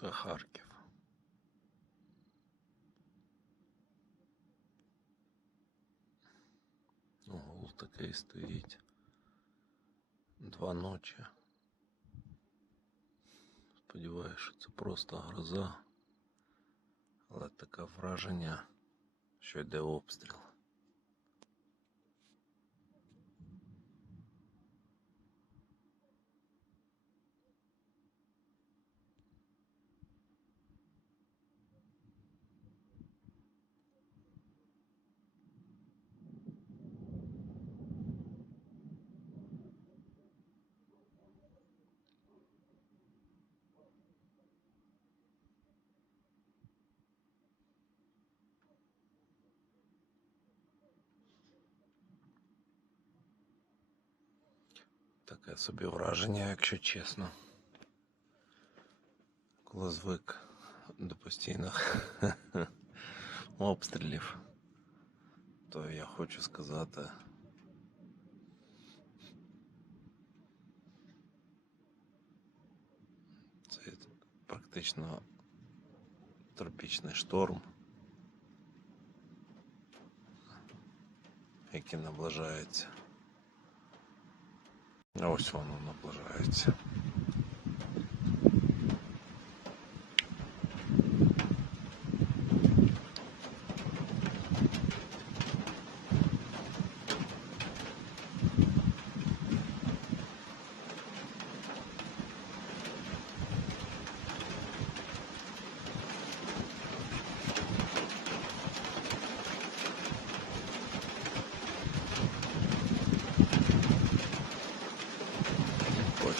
Це Харків. Гул такий стоїть. Два ночі. Сподіваюся, що це просто гроза. Але таке враження, що йде обстріл. Таке собі враження, якщо чесно. Коли звик до постійних обстрілів, то я хочу сказати. Це практично тропічний шторм, який наближається. Ось воно наближається.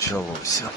Почалося.